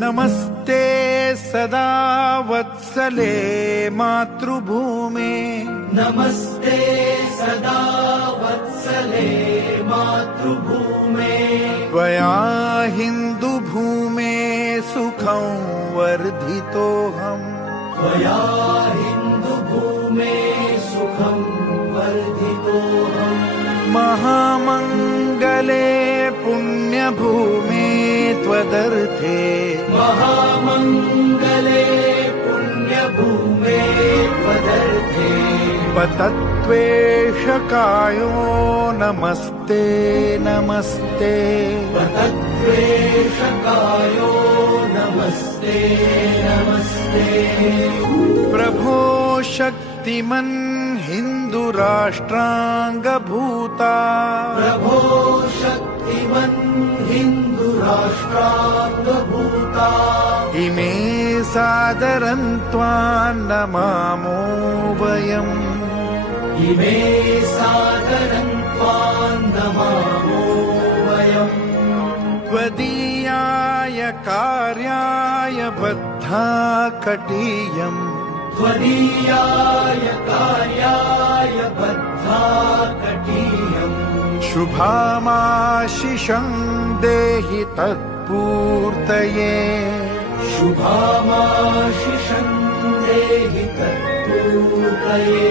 नमस्ते सदा वत्सले मातृभूमे नमस्ते सदा वत्सले मातृभूमे त्वया हिन्दुभूमे सुखं वर्धितोऽहम् त्वया हिन्दुभूमे सुखं वर्धितोऽहम् महामङ्गले पुण्यभूमे त्वदर्थे महामङ्गले पुण्यभूमे त्वदर्थे पतत्वेषकायो नमस्ते नमस्ते पतत्वेषकायो नमस्ते नमस्ते प्रभो शक्तिमन् हिन्दुराष्ट्राङ्गभूता प्रभो शक्तिमन् हिन्दुराष्ट्राङ्गभूता इमे सादरं त्वां नमामो वयम् इमे सादरं त्वां नमामो वयम् त्वदीयाय कार्याय बद्धा कटीयम् त्वदीयाय कार्याय बद्धा कटीयम् शुभामाशिषं देहि तत्पूर्तये शुभामाशिषं देहि तत्पूर्तये